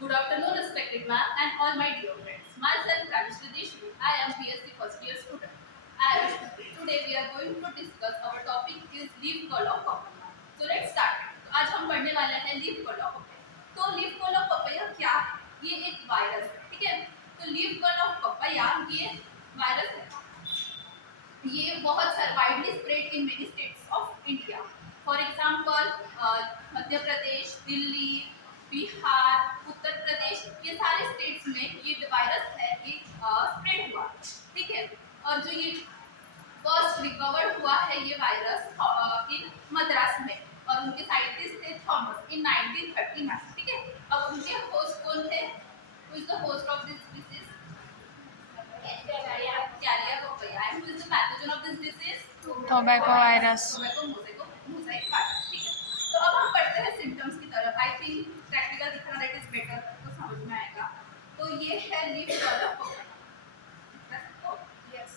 Good afternoon, respected ma'am, and all my dear friends. Myself, Rajeshri Deshmukh. I am PSC first year student. Today we are going to discuss our topic is leaf curl of papaya. So let's start. तो आज हम पढ़ने वाले हैं leaf curl of papaya. तो leaf curl of papaya क्या है? ये एक वायरस है, ठीक है। तो लीफ कर्ल ऑफ पपैया ये वायरस है, ये बहुत widely spread in many states of India. For example Madhya Pradesh, Delhi, Bihar, Uttar Pradesh, ये सारे स्टेट्स में ये वायरस है ये स्प्रेड हुआ, ठीक है। और जो ये फर्स्ट रिकवर्ड हुआ है ये वायरस इन मद्रास में, और उनके साइंटिस्ट थे थॉमस इन 1939, ठीक है। अब उनके होस्ट कौन थे? Who is the host of this disease? Carrier papaya. And who is the pathogen of this disease? Tobacco virus. Tobacco mosaic virus, ठीक है। तो अब हम पढ़ते हैं सिम्टम्स की तरफ। आई थिंक प्रैक्टिकल दिखना दैट इज बेटर, तो समझ में आएगा। तो ये है leaf curl of papaya. Yes,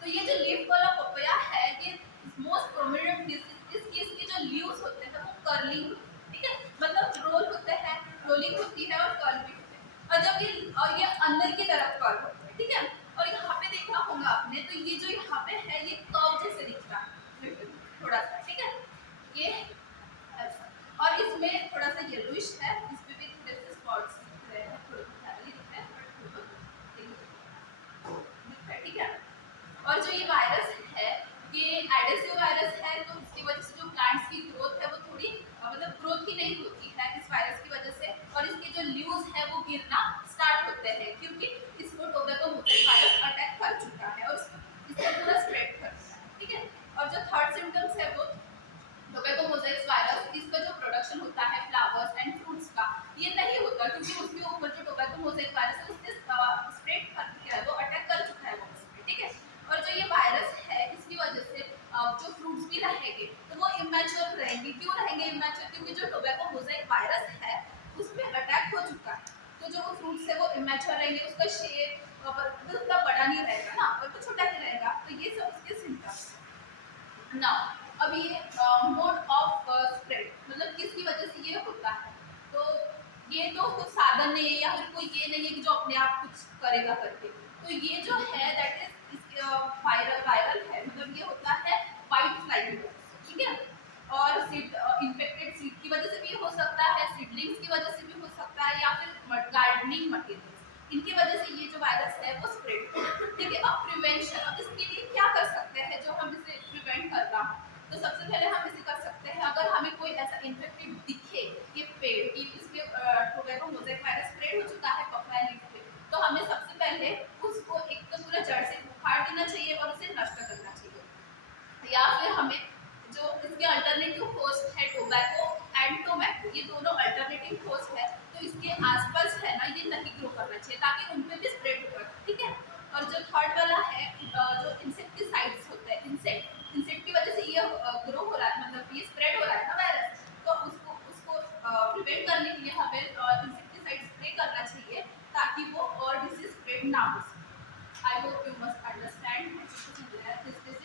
तो ये जो लीफ कर्ल ऑफ पपैया है ये मोस्ट प्रोमिनेंट डिसीज इसकी इसके जो लीव्स होते हैं वो कर्लिंग, ठीक है, मतलब रोल होते हैं, रोलिंग होती है और कर्ल भी होते हैं। और जब ये अंदर की तरफ कर्ल होते हैं, ठीक है। और यहाँ पे देखा होगा आपने, तो ये जो यहाँ पे है ये कर्व जैसे दिख रहा है थोड़ा सा, ठीक है, ये ऐसा। और इसमें थोड़ा सा येलोइश है, इसमें भी थोड़े से स्पॉट्स दिख रहे हैं, थोड़े ज़्यादा दिख रहे हैं दिख रहा है, ठीक है। और जो ये वायरस है ये एडेसिव वायरस है, तो इसकी वजह से जो प्लांट्स की ग्रोथ है वो थोड़ी मतलब ग्रोथ ही नहीं होती है इस वायरस की वजह से, और इसके जो लीव्स है वो गिरना स्टार्ट होते हैं क्योंकि इसको टोबैको मोज़ाइक वायरस अटैक कर चुका है और इसको पूरा स्प्रेड कर रहा है, ठीक है। और जो थर्ड सिम्टम्स है वो टोबैको मोज़ाइक वायरस, इसका जो प्रोडक्शन होता है फ्लावर्स एंड फ्रूट्स का, ये नहीं होता क्योंकि उसके ऊपर जो टोबैको मोज़ाइक वायरस है उसने स्प्रेड कर दिया है, वो अटैक कर चुका है वो उसमें, ठीक है। और जो ये वायरस है इसकी वजह से जो फ्रूट्स भी रहेंगे तो वो इमेच्योर रहेंगे। क्यों रहेंगे इमेच्योर? क्योंकि जो टोबैको मोज़ाइक वायरस है उसमें अटैक हो चुका है, तो जो वो फ्रूट्स है वो इमेच्योर रहेंगे, उसका शेप उतना बड़ा नहीं रहेगा ना, और तो छोटा ही रहेगा। तो ये सब उसके सिम्टम्स हैं। नाउ अब ये मोड ऑफ स्प्रेड, मतलब किसकी वजह से ये होता है? तो ये तो कुछ साधन नहीं है या फिर कोई ये नहीं है कि जो अपने आप कुछ करेगा करके। तो ये जो है दैट इज वायरल है, मतलब ये होता है वाइट फ्लाई की वजह से, ठीक है। और सीड इन्फेक्टेड सीड की वजह से भी हो सकता है, सीडलिंग्स की वजह से भी हो सकता है, या फिर गार्डनिंग मटेरियल्स, इनकी वजह से ये जो वायरस है वो स्प्रेड, ठीक है। अब प्रिवेंशन, अब इसके लिए क्या कर सकते हैं जो हम इसे प्रिवेंट करना हो? तो सबसे पहले हम इसे कर सकते हैं, अगर हमें कोई ऐसा इन्फेक्टेड दिखे ये पेड़ की इसके टोबैको मोज़ाइक वायरस स्प्रेड हो चुका है पपैया लीफ पे, तो हमें सबसे पहले उसको एक तो पूरा जड़ से उखाड़ देना चाहिए और उसे नष्ट करना चाहिए। या फिर हमें जो इसके अल्टरनेटिव होस्ट है टोबैको एंड टोबैको, ये दोनों अल्टरनेटिव होस्ट है, तो इसके आसपास है ना ये नहीं ग्रो करना चाहिए ताकि उन पे भी स्प्रेड हो, ठीक है। और जो थर्ड वाला है जो इंसेक्टिसाइड्स होते हैं, इंसेक्ट की वजह से ये ग्रो हो रहा है, मतलब ये स्प्रेड हो रहा है ना वायरस, तो उसको उसको प्रिवेंट करने के लिए हमें इंसेक्टिसाइड स्प्रे करना चाहिए ताकि वो और डिसीज स्प्रेड ना हो सके। I hope you must understand this